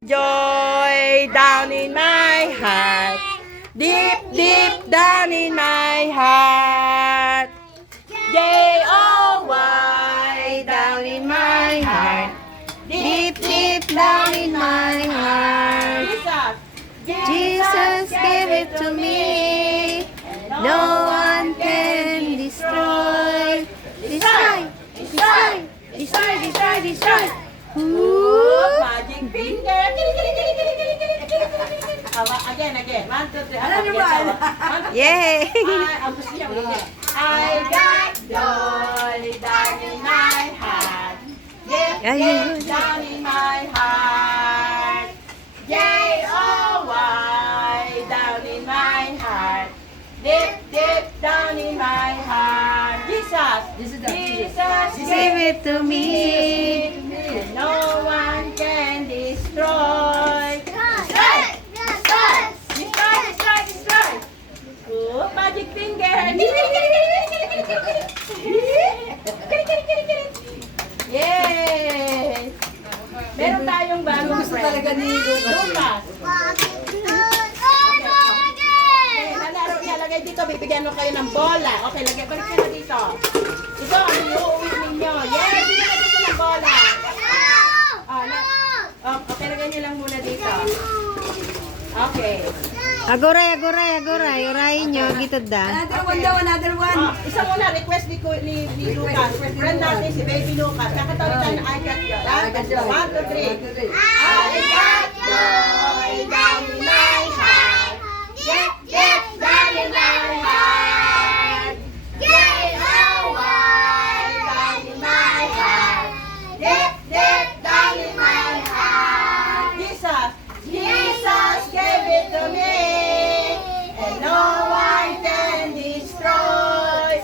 Joy down in my heart, deep, deep down in my heart. J-O-Y down in my heart, deep, deep down in my heart. Jesus gave it to me, no one can destroy. Destroy, destroy, destroy, destroy, destroy. Ooh, magic finger. Again. 1, 2, 3. Yay! I got joy down in my heart. Deep down in my heart. J-O-Y down in my heart. Deep, deep down in my heart. Jesus gave it to me. And no one can destroy. Destroy. Oh, magic finger. Yay! Meron tayong bagong friend. Talaga ni Lucas. Nalaro niya, lagay dito. Bibigyan mo kayo ng bola. Okay, lagay. Balik ka na dito. Ito, ano yung uuwi ninyo? Yes! Bibigyan na dito ng bola. Okay, lagay niyo lang muna dito. Okay. Agoray. Urayin nyo, gitod da. Another one. Isa muna, request ni Lucas. Friend natin si Baby Lucas. Kakatawitan na I got joy. 1, 2, 3. I got joy down in my heart. Deep, deep down in my heart. J-O-Y down in my heart. Deep, deep down in my heart. Jesus gave it to me. And no one can destroy.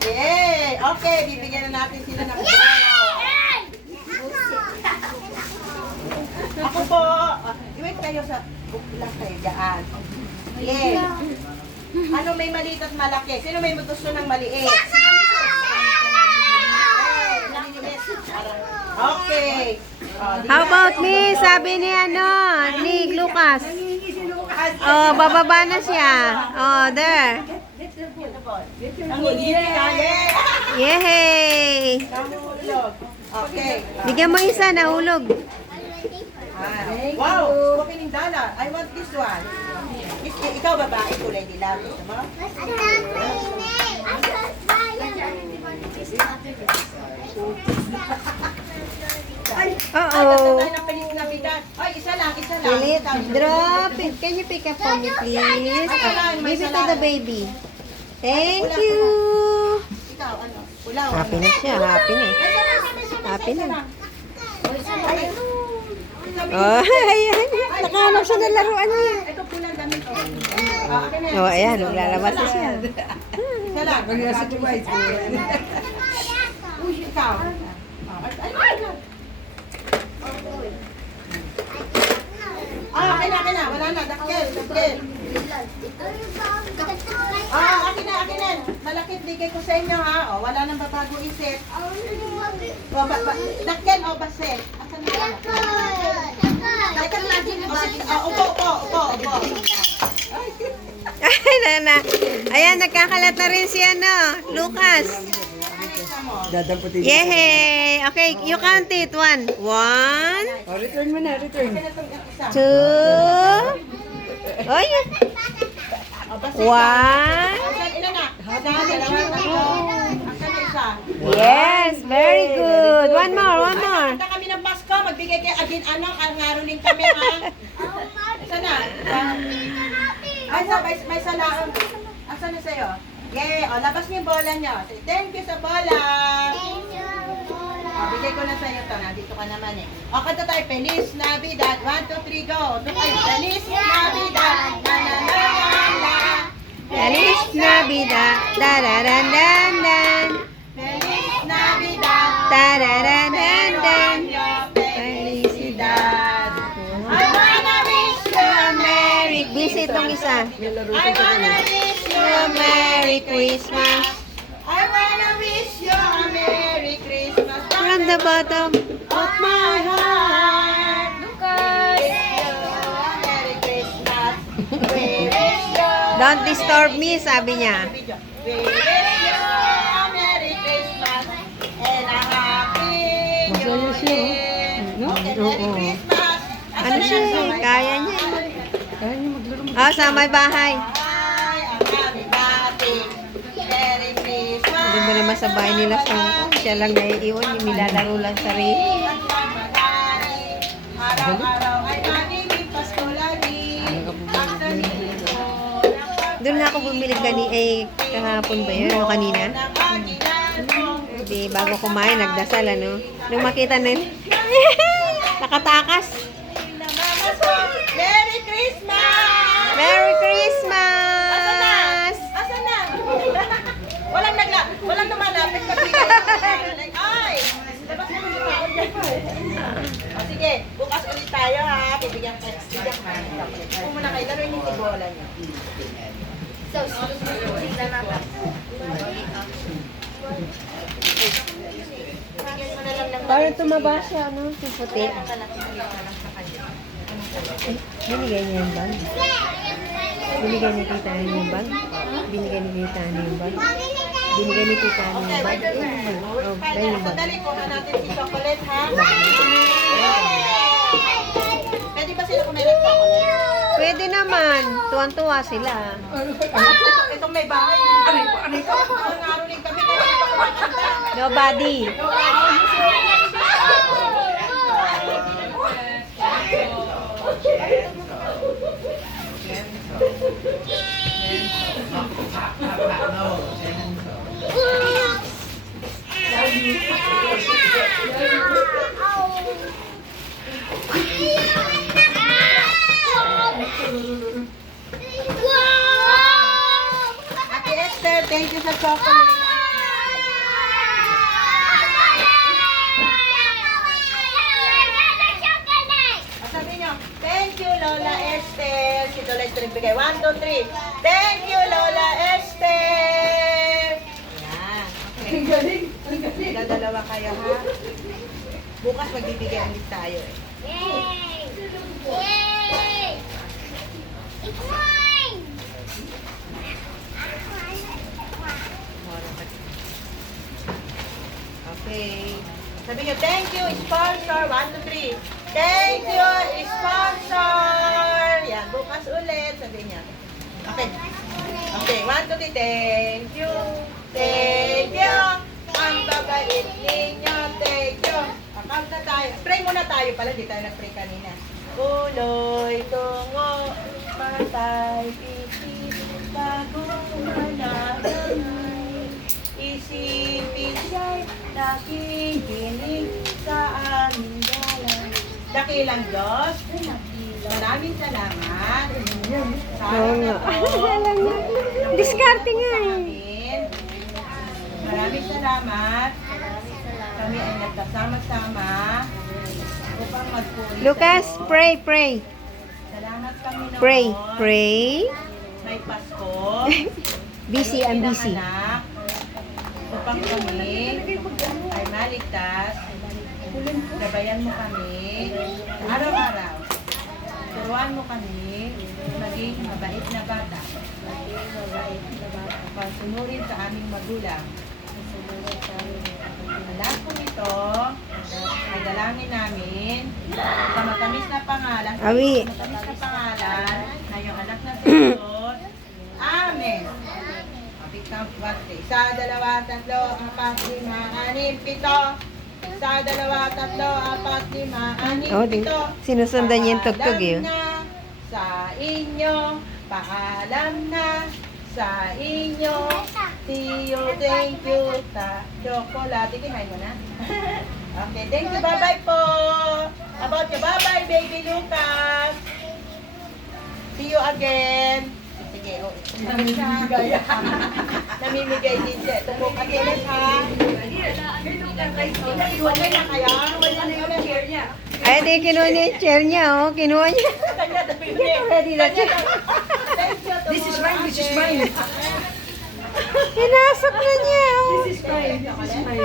Yay! Okay, bibigyan na natin sila ng Ako po. Iwait kayo sa buklas kayo dyan. Yay! Ano may maliit at malaki? Sino may gusto ng maliit? Okay. How about me? Sabi ni Lucas. Oh, bababa na siya. Oh, there. Ang hindi kaya. Yay! Okay. Bigyan mo isa, nahulog. Wow! Opening dollar. I want this one. Ikaw babae, kulay dilaw. Gusto mo? Uh-oh. Ay, isa lang. Philip, drop it. Can you pick up for me, please? Give it to the baby. Thank you. Ikaw, ano? Ulaw. Happy na siya. Happy na. Oh, ayan. Nakahanap siya ng laruan niya. Ito pulang damit. Oh, ayan. Naglalabas na siya. Isa lang. Uy, ikaw. Akin na. Wala na. Dakkel. Akin na. Malaki bigay ko sa inyo, ha? O, wala nang babago isip. Dakkel o baset? Asan na? Upo. Ay, nana. Ayan, nagkakalat na rin si Lucas. Yay! Okay, you count it. 1. Return mo na. 2. Oy! 1. Ilan na? Yes, very good. One more. Punta kami ng Pasko, magbigay kayo agin kangarunin kami, ha? Asan na? Ay, may salaan. Asan na sa'yo? Yay! O, labas niyo yung bola niyo. Say, thank you sa bola. O, bigay ko na sa'yo to. Nandito ka naman eh. O, kanta tayo. Feliz Navidad. 1, 2, 3, go. Feliz Navidad. Feliz Navidad. Da-da-dan-dan-dan. Feliz Navidad. Da-da-dan-dan-dan. Felicidad. I wanna wish you a Merry Busy itong isa. I wanna wish you a Merry Christmas. I wanna wish the bottom of my heart. Lucas! Merry Christmas! We wish you... Don't disturb me, sabi niya. We wish you a Merry Christmas and a Happy New Year! No? Okay, Merry Oo. Christmas! Ano siya eh, kaya niya. Kaya niyo maglaro. Ah, sa may bahay. Ay, ang aming dati. Merry Christmas! Hindi mo naman sa bahay nila sa siya lang naiiwan, yung nilalaro lang sarili. Araw-araw ay magiging Pasko lagi. Ang sabihin ko, Doon na ako bumili kahapon ba yun o kanina? Di bago kumain, nagdasal ano. Nung makita na yun, nakatakas. Merry Christmas! Merry Christmas! Asan na? Walang namalapit magbigay. Like, ay! Labas mo yung tao dyan. O sige, bukas ulit tayo ha. Bibigyan ka. Kung muna kayo, laruin yung tibola niyo. Bigyan mo na lang ng Parang tumaba siya, ano? Yung puti. Binigay niya yung bag. Binigay ni tita niya yung bag. Binigay ni tita niya yung bag. Binigay ni tita niya yung bag. Oh, dahil yung bag. Sandali, kuha natin si chocolate ha. Pwede ba sila kumain ng chocolate? Pwede naman. Tuwan-tuwa sila. Itong may bahay. Ano ito? Ang aruling kami. Nobody. Ate Esther, thank you sa chocolate. Sabi niyo, thank you Lola Esther. Si Lola Esther nagbigay. 1, 2, 3. Thank you Lola Esther. Yan. Okay. Dalawa kayo ha. Bukas magbibigay ulit tayo eh. Okay. Sabi niyo, thank you, sponsor. 1, 2, 3. Thank you, sponsor. Yan, bukas ulit. Sabi niya. Okay. Okay, 1, 2, 3. Thank you. Thank you. Ang babait ninyo. Thank you. Account na tayo. Pray muna tayo pala. Di tayo nag-pray kanina. Uloy, tungo, matay, pipi, bagong mananay. Isipin siya'y nakikinig sa aming dalan. Dakilang Diyos, maraming salamat. Oo nga. Alam niya. Diskarte nga eh. Maraming salamat. Kami ay nagkasama-sama upang magpuri Lucas, sa iyo. pray, pray. Salamat kami noon. Pray, pray. May Pasko. Busy, I'm busy. Pinanganak upang kami ay maligtas. Gabayan mo kami araw-araw. Turuan mo kami maging mabait na bata. Pasunurin sa aming magulang. Alam ko ito, ay dalangin namin sa matamis na pangalan. Awi. Matamis na pangalan na yung anak na sa Diyos. Amen. Isa, dalawa, tatlo, apat, lima, anim, pito. Isa, dalawa, tatlo, apat, lima, anim, Oh, pito. sinusundan niya yung tugtog eh. Paalam na sa inyo, paalam na sa inyo. See you, thank you, ta chocolate. Kinain mo na? Okay, thank you, bye-bye po. About you, bye-bye, baby Lucas. See you again. Sige, oh. Namimigay. Namimigay din siya. Tumukat ulit, ha? Iwalay na kaya? Wala na yung share niya. Ay, di kinuha niya yung chair niya, oh. Kinuha niya. Kanya, Ready na siya. Thank you. This is mine, this is mine. Pinasok na niya. Oh. This is fine. This is fine.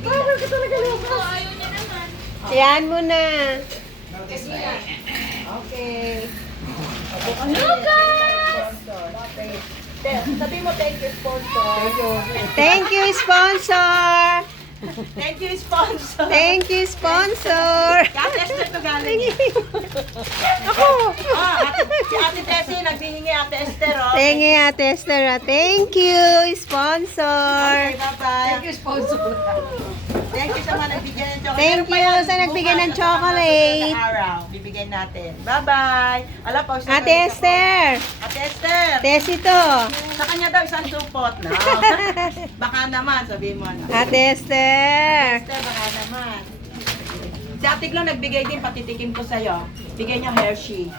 Parang ka talaga Lucas. Ayan mo na. Okay. Lucas! Sabi mo, thank you, sponsor. Thank you, sponsor. Thank you, sponsor. Thank you, sponsor. Ate Esther to galing. Ako. Si Ate Tessie, nagbihingi Ate Esther, oh. Thank you, Ate Esther. Thank you, sponsor. Okay, bye-bye. Thank you, sponsor. Thank you sa mga nagbigyan ng chocolate. Thank Meron pa you yan sa nagbigay ng bukas at chocolate. sa araw. Bibigyan natin. Bye-bye. Ala, pause na Ate kami sa Esther. phone. Ate Esther. Tesi to. Sa kanya daw isang supot na. Baka naman, sabihin mo na. Ate Esther. Esther, baka naman. Si Ate Glo nagbigay din, patitikim ko sa'yo. Bigay niya Hershey.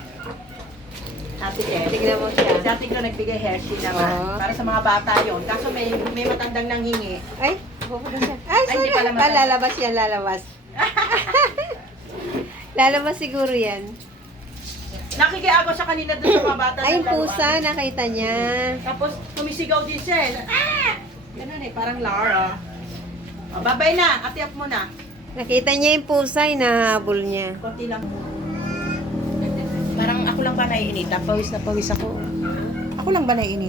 Ate Tess. Tignan mo siya. Si Ate Glo nagbigay Hershey naman. Oo. Para sa mga bata yon. Kaso may matandang nanghingi. Ay, Ay, hindi pala sorry. Lalabas yan, lalabas. Lalabas siguro yan. Nakikiago siya kanina doon sa mga bata. Ay, yung na laruan. pusa, nakita niya. Tapos tumisigaw din siya. Ganun eh, parang Lara. O, babay na. Atiap mo na. Nakita niya yung pusa, inahabol niya. Konti lang. Parang ako lang ba naiinita? Pawis na pawis ako. Ako lang ba naiinita?